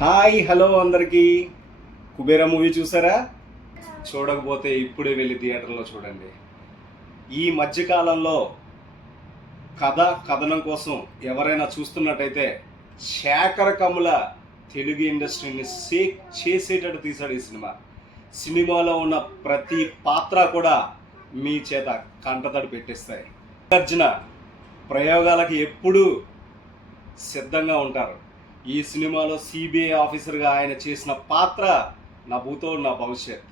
Hi hello అందరికీ. Kubera movie చూసారా? చూడకపోతే ఇప్పుడే వెళ్ళి థియేటర్లో చూడండి. ఈ మధ్యకాలంలో కథనం కోసం ఎవరైనా చూస్తున్నట్టయితే శేఖర్ కమ్ముల తెలుగు ఇండస్ట్రీని చేసేటట్టు తీశాడు ఈ సినిమా. సినిమాలో ఉన్న ప్రతి పాత్ర కూడా మీ చేత కంటతడి పెట్టిస్తాయి. అర్జున ప్రయోగాలకి ఎప్పుడూ సిద్ధంగా ఉంటారు. ఈ సినిమాలో సిబిఐ ఆఫీసర్గా ఆయన చేసిన పాత్ర నా భూతో నా భవిష్యత్.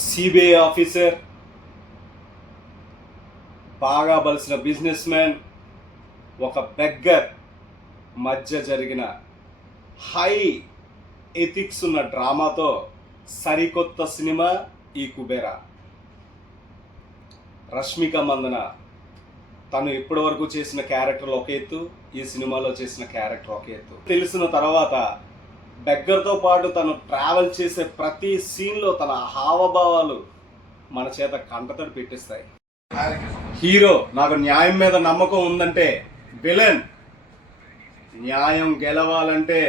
సిబిఐ ఆఫీసర్, బాగా బలిసిన బిజినెస్ మ్యాన్, ఒక బెగ్గర్ మధ్య జరిగిన హై ఎథిక్స్ ఉన్న డ్రామాతో సరికొత్త సినిమా ఈ కుబేరా. రష్మిక మందన తను ఇప్పటి వరకు చేసిన క్యారెక్టర్ ఒక ఎత్తు, ఈ సినిమాలో చేసిన క్యారెక్టర్ ఒక ఎత్తు. తెలిసిన తర్వాత బెగ్గర్తో పాటు తను ట్రావెల్ చేసే ప్రతి సీన్లో తన హావభావాలు మన చేత కంటతడి పెట్టిస్తాయి. హీరో నాకు న్యాయం మీద నమ్మకం ఉందంటే విలన్ న్యాయం గెలవాలంటే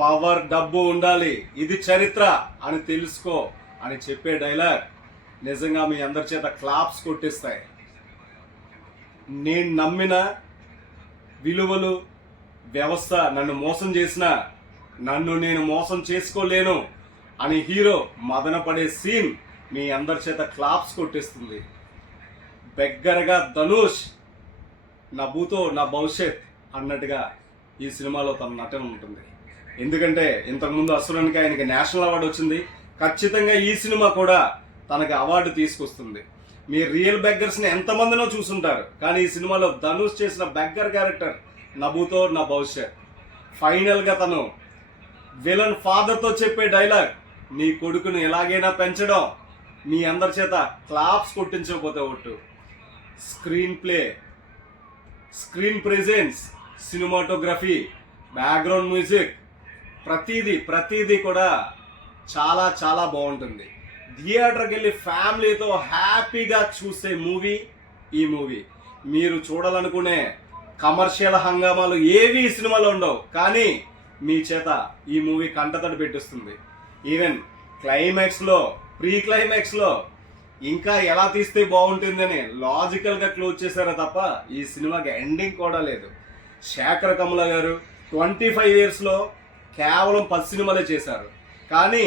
పవర్, డబ్బు ఉండాలి, ఇది చరిత్ర అని తెలుసుకో అని చెప్పే డైలాగ్ నిజంగా మీ అందరి చేత క్లాప్స్ కొట్టిస్తాయి. నేను నమ్మిన విలువలు, వ్యవస్థ నన్ను మోసం చేసిన నన్ను నేను మోసం చేసుకోలేను అని హీరో మదన పడే సీన్ మీ అందరి చేత క్లాప్స్ కొట్టిస్తుంది. బెగ్గరగా ధనుష్ నా భూతో నా భవిష్యత్ అన్నట్టుగా ఈ సినిమాలో తన నటన ఉంటుంది. ఎందుకంటే ఇంతకుముందు అసురానికి ఆయనకి నేషనల్ అవార్డు వచ్చింది. ఖచ్చితంగా ఈ సినిమా కూడా తనకి అవార్డు తీసుకొస్తుంది. మీరు రియల్ బెగ్గర్స్ని ఎంతమందినో చూసుంటారు, కానీ ఈ సినిమాలో ధనుష్ చేసిన బెగ్గర్ క్యారెక్టర్ నభూతో నా భవిష్యత్. ఫైనల్గా తను విలన్ ఫాదర్తో చెప్పే డైలాగ్, నీ కొడుకును ఎలాగైనా పెంచడం, మీ అందరి చేత క్లాప్స్ కొట్టించకపోతే ఒట్టు. Screen play, screen presence, cinematography, background music, ప్రతిదీ కూడా చాలా చాలా బాగుంటుంది. థియేటర్కి వెళ్ళి ఫ్యామిలీతో హ్యాపీగా చూసే మూవీ ఈ మూవీ. మీరు చూడాలనుకునే కమర్షియల్ హంగామాలు ఏవి ఈ సినిమాలో ఉండవు, కానీ మీ చేత ఈ మూవీ కంటతడి పెట్టిస్తుంది. ఈవెన్ క్లైమాక్స్లో, ప్రీ క్లైమాక్స్లో ఇంకా ఎలా తీస్తే బాగుంటుందని లాజికల్గా క్లోజ్ చేశారో తప్ప ఈ సినిమాకి ఎండింగ్ కూడా లేదు. శేఖర్ కమ్ముల గారు 25 yearsలో కేవలం 10 సినిమాలే చేశారు, కానీ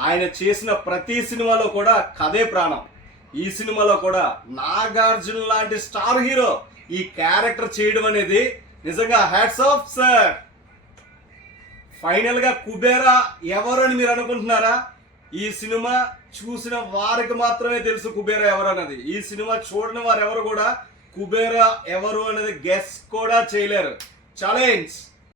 ఆయన చేసిన ప్రతి సినిమాలో కూడా కథే ప్రాణం. ఈ సినిమాలో కూడా నాగార్జున లాంటి స్టార్ హీరో ఈ క్యారెక్టర్ చేయడం అనేది నిజంగా హ్యాట్స్ ఆఫ్ సార్. ఫైనల్గా కుబేరా ఎవరు అని మీరు అనుకుంటున్నారా? ఈ సినిమా చూసిన వారికి మాత్రమే తెలుసు కుబేరా ఎవరు అన్నది. ఈ సినిమా చూడని వారు ఎవరు కూడా కుబేరా ఎవరు అనేది గెస్ కూడా చేయలేరు. ఛాలెంజ్.